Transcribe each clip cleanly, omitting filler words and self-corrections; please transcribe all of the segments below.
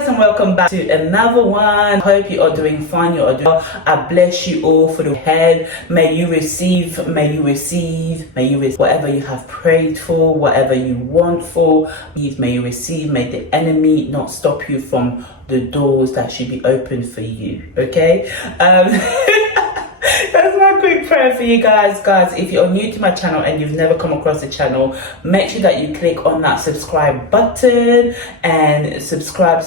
guys, and welcome back to another one. Hope you are doing fine. You are doing well. I bless you all for the head. May you receive whatever you have prayed for, whatever you want for. May you receive. May the enemy not stop you from the doors that should be open for you. Okay. That's my quick prayer for you guys. If you're new to my channel and you've never come across the channel, make sure that you click on that subscribe button and subscribe.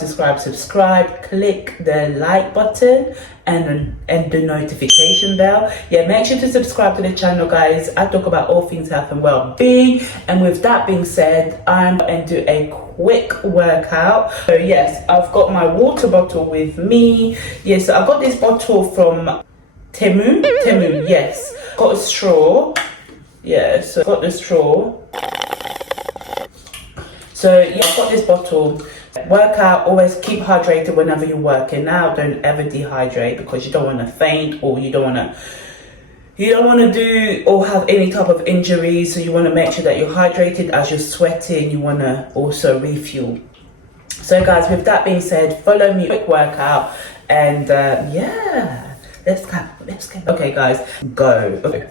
Click the like button and the notification bell. Yeah, make sure to subscribe to the channel, guys. I talk about all things health and well-being. And with that being said, I'm going to do a quick workout. So yes, I've got my water bottle with me. Yes, so I got this bottle from Temu, yes. Got a straw. Yeah, so got the straw. So yeah, I've got this bottle. Work out, always keep hydrated whenever you're working. Now don't ever dehydrate because you don't want to faint, or you don't want to do or have any type of injury. So you want to make sure that you're hydrated as you're sweating. You want to also refuel. So guys, with that being said, follow me, quick workout, and yeah. Let's go. Okay, guys, go. Okay.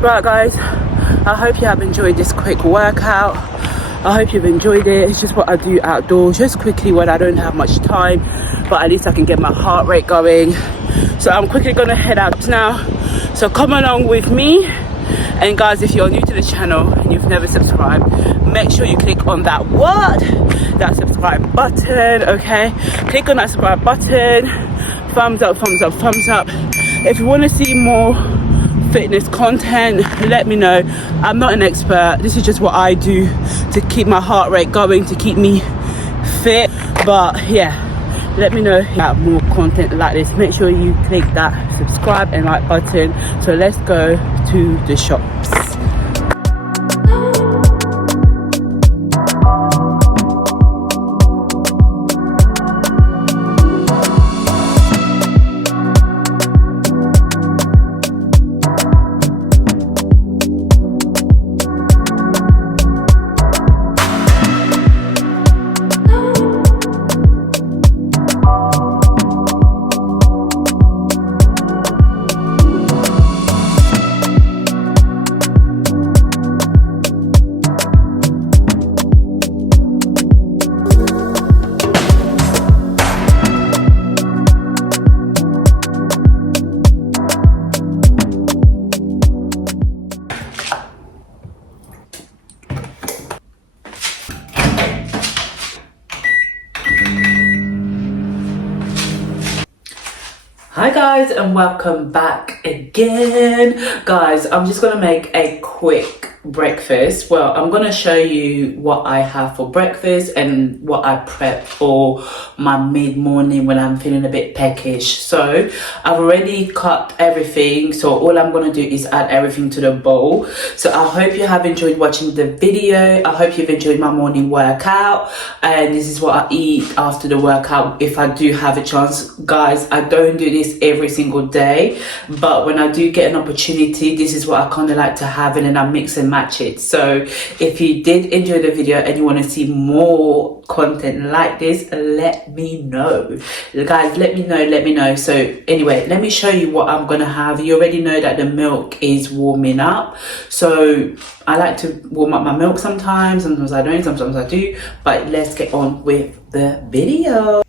Right guys, I hope you have enjoyed this quick workout. I hope you've enjoyed it. It's just what I do outdoors, just quickly when I don't have much time, but at least I can get my heart rate going. So I'm quickly gonna head out now, so come along with me. And guys, if you're new to the channel and you've never subscribed, make sure you click on that subscribe button. Okay, click on that subscribe button. Thumbs up. If you want to see more fitness content, let me know. I'm not an expert, this is just what I do to keep my heart rate going, to keep me fit. But yeah, let me know about more content like this. Make sure you click that subscribe and like button. So let's go to the shops. Hi guys, and welcome back again. Guys, I'm just gonna make a quick breakfast. Well, I'm gonna show you what I have for breakfast and what I prep for my mid-morning when I'm feeling a bit peckish. So I've already cut everything, so all I'm gonna do is add everything to the bowl. So I hope you have enjoyed watching the video. I hope you've enjoyed my morning workout, and this is what I eat after the workout if I do have a chance. Guys, I don't do this every single day, but when I do get an opportunity, this is what I kind of like to have, and then I mix and match it. So if you did enjoy the video and you want to see more content like this, let me know. Guys, let me know. So anyway, let me show you what I'm gonna have. You already know that the milk is warming up, so I like to warm up my milk sometimes I don't, sometimes I do, but let's get on with the video.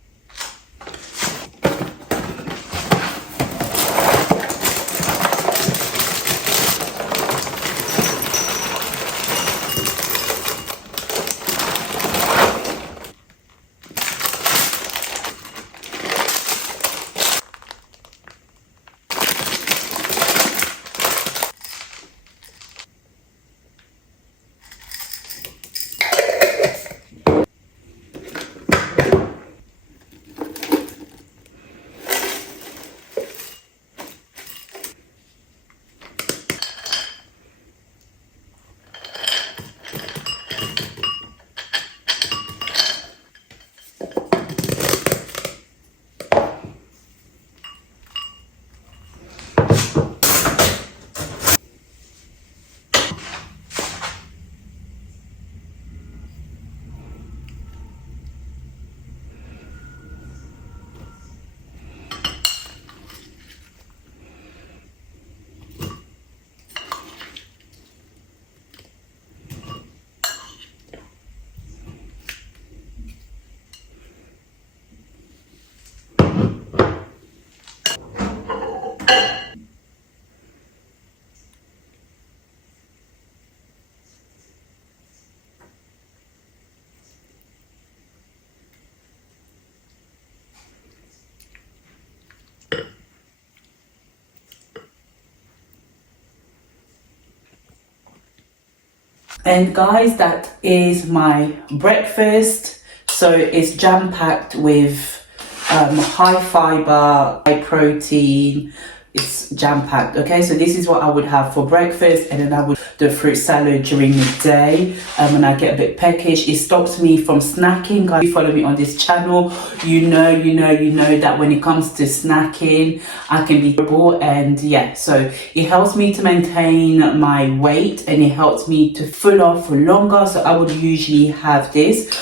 And guys, that is my breakfast. So it's jam-packed with high fiber, high protein. It's jam-packed. Okay, so this is what I would have for breakfast, and then I would do fruit salad during the day. When I get a bit peckish, it stops me from snacking. Guys, if you follow me on this channel, you know that when it comes to snacking, I can be terrible. And yeah, so it helps me to maintain my weight, and it helps me to full off for longer. So I would usually have this.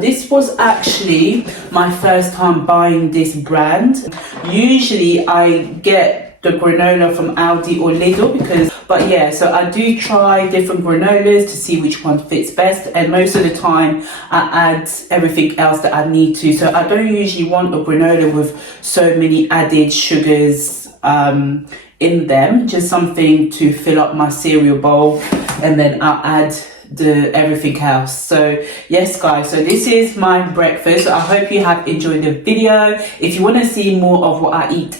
This was actually my first time buying this brand. Usually I get the granola from Aldi or Lidl, but yeah, so I do try different granolas to see which one fits best, and most of the time I add everything else that I need to. So I don't usually want a granola with so many added sugars in them, just something to fill up my cereal bowl, and then I'll add the everything else. So yes guys, so this is my breakfast. I hope you have enjoyed the video. If you want to see more of what I eat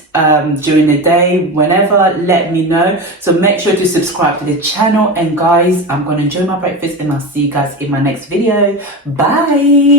during the day, whenever, let me know. So make sure to subscribe to the channel, and guys, I'm gonna enjoy my breakfast, and I'll see you guys in my next video. Bye.